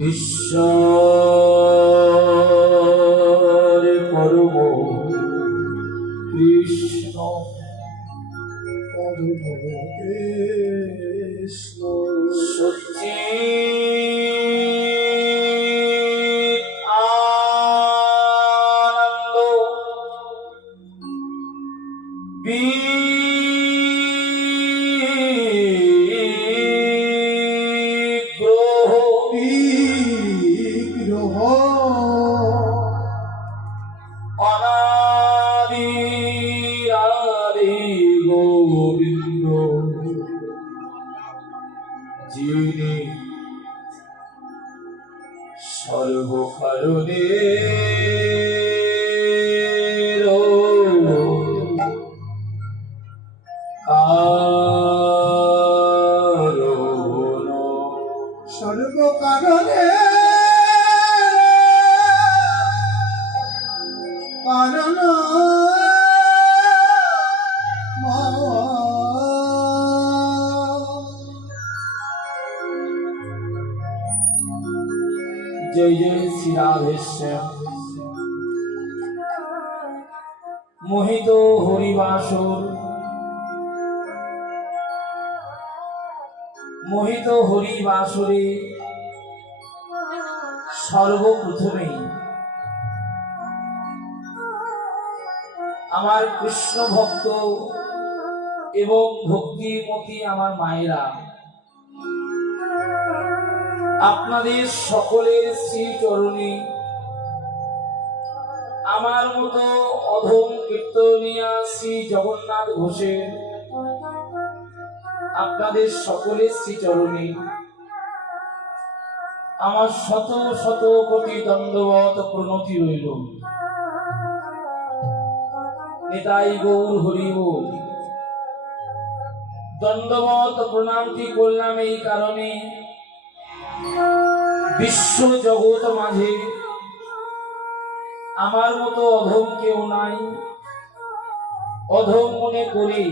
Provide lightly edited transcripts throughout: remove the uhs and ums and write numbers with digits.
ঈশ্বর পরম কৃষ্ণ পরম কৃষ্ণ সচ্চিৎ আনন্দ অনাদি আদি গোবিন্দ যিনি সর্বকারণের কারণ সর্বকারণে কারণ জয় জয় শ্রী রাধেশ্যাম। মোহিত হরিবাসর মোহিত হরিবাসরে সর্বপ্রথমেই আমার কৃষ্ণ ভক্ত এবং ভক্তিমতী আমার মায়েরা আপনাদের সকলের শ্রী চরণে আমার মতো অধম কীর্তনিয়া শ্রী জগন্নাথ ঘোষের আপনাদের সকলের শ্রী চরণে আমার শত শত কোটি দণ্ডবত প্রণতি রইল। নিতাই গৌর হরি বল। দণ্ডবত প্রণামটি করলাম এই কারণে, বিশ্ব জগৎ মাঝে আমার মতো অধম কেউ নাই। অধম মনে করে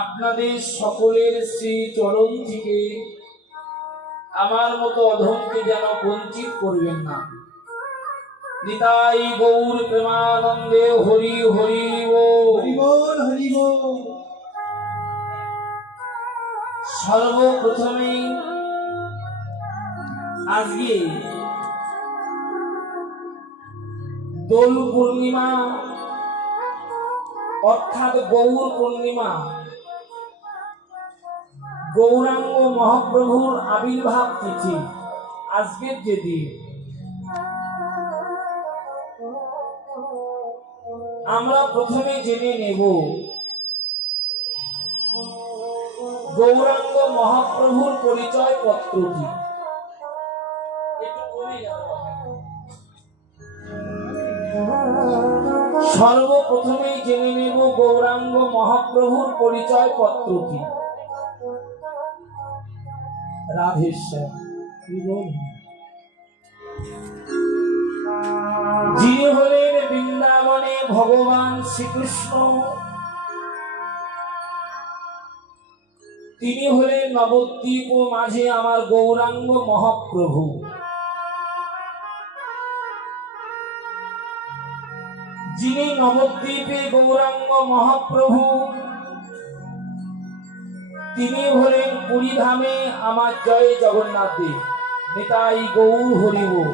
আপনাদের সকলের শ্রী চরণ থেকে আমার মতো অধমকে যেন বঞ্চিত করবেন না। নিতাই গৌর প্রেমানন্দে হরি হরি বল হরি বল। সর্বপ্রথমে আজকে দোল পূর্ণিমা অর্থাৎ গৌর পূর্ণিমা, গৌরাঙ্গ মহাপ্রভুর আবির্ভাব তিথি আজকের যে দিন, আমরা প্রথমে জেনে নেব গৌরাঙ্গ মহাপ্রভুর পরিচয় পত্রটি। সর্বপ্রথমেই জেনে নেব গৌরাঙ্গ মহাপ্রভুর পরিচয় পত্রটি। রাধেশ্যাম। যিনি হলেন বৃন্দাবনে ভগবান শ্রীকৃষ্ণ, তিনি হলেন নবদ্বীপ মাঝে আমার গৌরাঙ্গ মহাপ্রভু। যিনি নবদ্বীপে গৌরাঙ্গ মহাপ্রভু, তিনি হলেন পুরীধামে আমার জয় জগন্নাথ দেব। নিতাই গৌর হরি বল।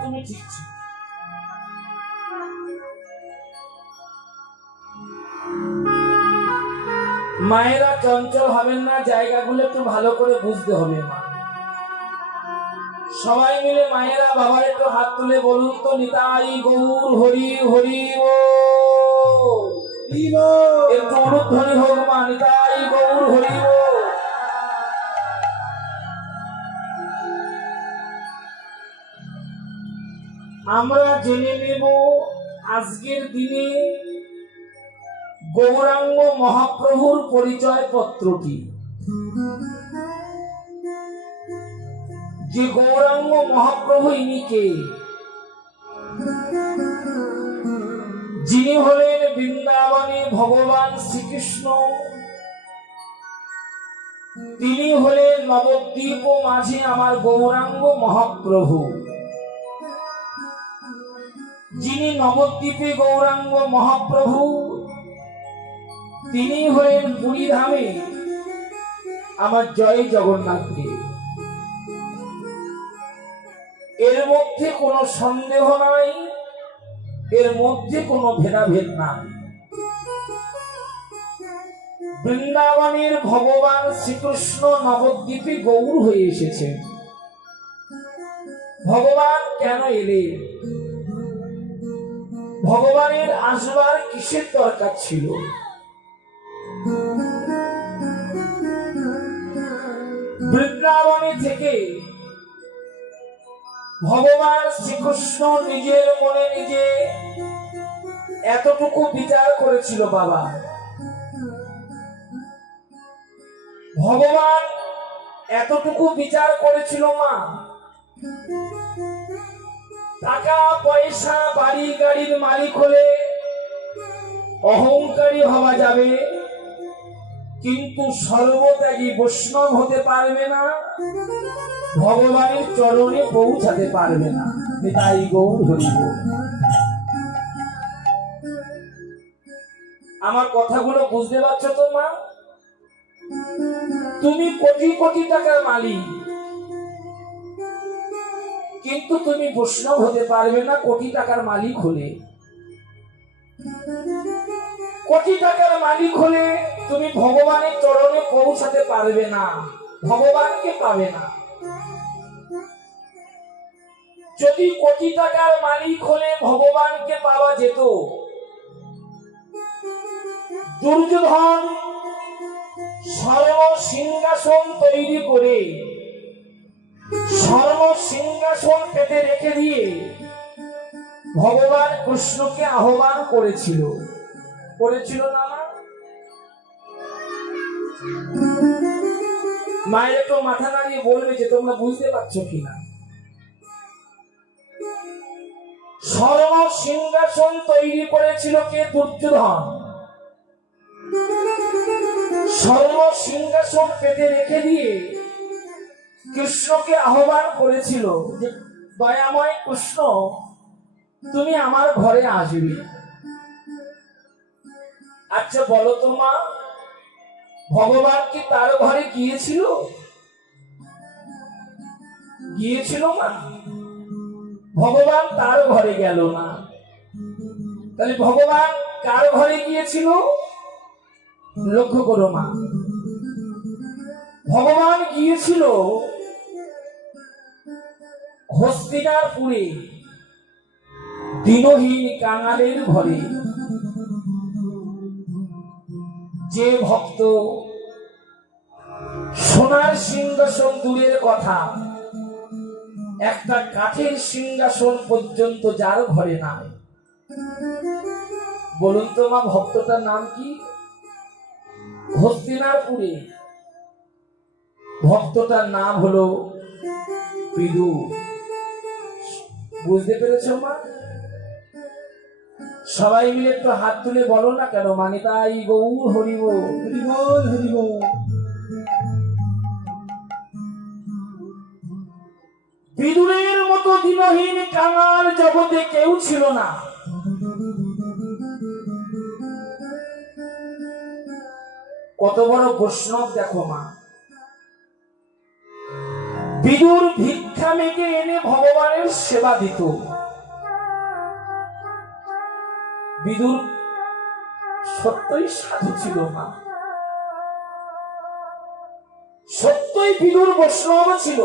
তুমি ঠিক ছিল। মায়েরা চঞ্চল হবেন না, জায়গাগুলো একটু ভালো করে বুঝতে হবে। মা সবাই মিলে মায়েরা বাবার একটু হাত তুলে বলুন তো, নিতাই গৌর হরি হরি বল। একটু অনুধ্বনি হোক মা, নিতাই গৌর হরি বল। আমরা জেনে নেব আজকের দিনে গৌরাঙ্গ মহাপ্রভুর পরিচয় পত্রটি। যে গৌরাঙ্গ মহাপ্রভু ইনি কে? যিনি হলেন বৃন্দাবনে ভগবান শ্রীকৃষ্ণ, তিনি হলেন নবদ্বীপ ও মাঝে আমার গৌরাঙ্গ মহাপ্রভু। যিনি নবদ্বীপে গৌরাঙ্গ মহাপ্রভু, তিনি হলেন পুরী ধামে আমার জয় জগন্নাথ দেব। এর মধ্যে কোনো সন্দেহ নাই, এর মধ্যে কোনো ভেদাভেদ নাই। বৃন্দাবনের ভগবান শ্রীকৃষ্ণ নবদ্বীপে গৌর হয়ে এসেছেন। ভগবান কেন এলেন? ভগবানের আসবার কিসের দরকার ছিল? বৃন্দাবনে থেকে ভগবান শ্রীকৃষ্ণ নিজের মনে নিজে এতটুকু বিচার করেছিল। বাবা ভগবান এতটুকু বিচার করেছিল, মা টাকা পয়সা বাড়ি গাড়ির মালিক হলে অহংকারী হওয়া যাবে, কিন্তু সর্বত্যাগী বৈষ্ণব হতে পারবে না, ভগবানের চরণে পৌঁছাতে পারবে না। তাই গৌর হরি বল। আমার কথাগুলো বুঝতে পারছো তো মা? তুমি কোটি কোটি টাকার মালিক, কিন্তু তুমি বৈষ্ণব হতে পারবে না কোটি টাকার মালিক হলে। কোটি টাকার মালিক হলে তুমি ভগবানের চরণে পৌঁছাতে পারবে না, ভগবানকে পাবে না। যদি কোটি টাকার মালিক হলে ভগবানকে পাওয়া যেত, দুর্যোধন স্বর্ণ সিংহাসন তৈরি করে স্বর্ণ সিংহাসন পেতে রেখে দিয়ে ভগবান কৃষ্ণকে আহ্বান করেছিল, করেছিল না মা? মায়ের একটু মাথা নাড়িয়ে বলবে যে তোমরা বুঝতে পারছো কিনা। স্বর্ণ সিংহাসন তৈরি করেছিল কে? দুর্যোধন। স্বর্ণ সিংহাসন পেতে রেখে দিয়ে কৃষ্ণকে আহ্বান করেছিল যে দয়াময় কৃষ্ণ, তুমি আমার ঘরে আসবে। আচ্ছা বলো তো মা, ভগবান কি তার ঘরে গিয়েছিল? গিয়েছিল মা? ভগবান তার ঘরে গেল না। তাহলে ভগবান কার ঘরে গিয়েছিল? লক্ষ্য করো মা, ভগবান গিয়েছিল হস্তিনাপুরে দীনহীন কাঙালের ঘরে। যে ভক্ত সোনার সিংহাসন দূরের কথা, একটা কাঠের সিংহাসন পর্যন্ত যার ঘরে নাই, বলুন তো মা ভক্তটার নাম কি? হস্তিনাপুরে ভক্তটার নাম হলো বিদু। বুঝতে পেরেছ মা? সবাই মিলে একটু হাত তুলে বলো না কেন? মানে তাই গৌর হরি বল, হরি বল, হরি বল। বিদুরের মতো দিনহীন কাঙাল জগতে কেউ ছিল না। কত বড় বৈষ্ণব দেখো মা। বিদুর ভিক্ষা মেঘে এনে ভগবানের সেবা দিত। বিদুর সত্যই সাধু ছিল মা, সত্যই বিদুর বৈষ্ণব ছিল।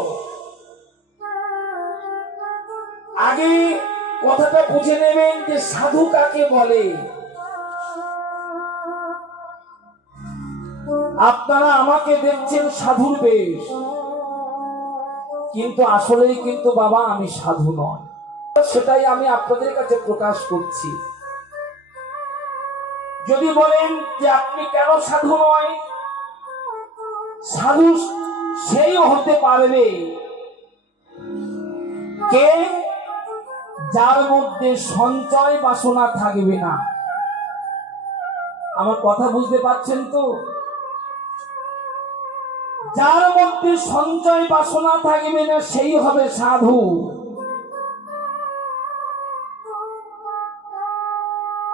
আগে কথাটা বুঝে নেবেন যে সাধু কাকে বলে। আপনারা আমাকে দেখছেন সাধুর বেশ, কিন্তু আসলেই কিন্তু বাবা আমি সাধু নয়। সেটাই আমি আপনাদের কাছে প্রকাশ করছি। যদি বলেন যে আপনি কেন সাধু নয়, সাধু সেই হতে পারবে কে যার মধ্যে সঞ্চয় বাসনা থাকবে না। আমার কথা বুঝতে পারছেন তো? যার মধ্যে সঞ্চয় বাসনা থাকবে না সেই হবে সাধু।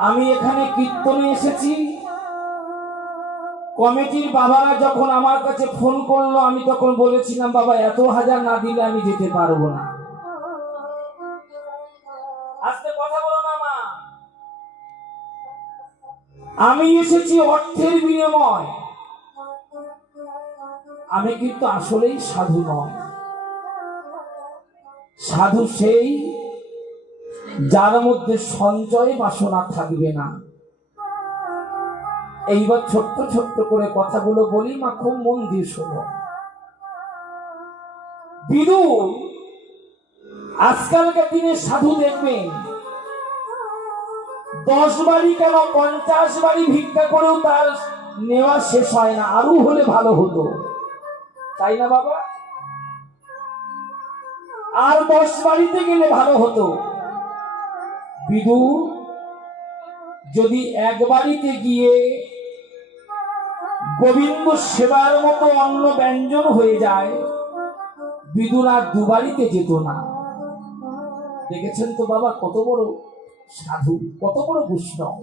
আমি এখানে কীর্তনে এসেছি, কমিটির বাবারা যখন আমার কাছে ফোন করলো আমি তখন বলেছিলাম, বাবা এত হাজার না দিলে আমি যেতে পারবো না। আজকে কথা বলো না মা, আমি এসেছি অর্থের বিনিময়, আমি কিন্তু আসলেই সাধু নয়। সাধু সেই যার মধ্যে সঞ্চয় বাসনা থাকবে না। এইবার ছোট্ট ছোট্ট করে কথাগুলো বলি মা, খুব মন দিয়ে শোনো। বিদুর আজকালকার দিনে সাধু দেখবেন 10 বাড়ি কেন 50 বাড়ি ভিক্ষা করেও তার নেওয়া শেষ হয় না, আরো হলে ভালো হতো, তাই না বাবা? আর 10 বাড়িতে গেলে ভালো হতো। বিদুর যদি এক বাড়িতে গিয়ে গোবিন্দ সেবার মতো অন্ন ব্যঞ্জন হয়ে যায়, বিদুর আর 2 বাড়িতে যেত না। দেখেছেন তো বাবা, কত বড় সাধু, কত বড় বৈষ্ণব।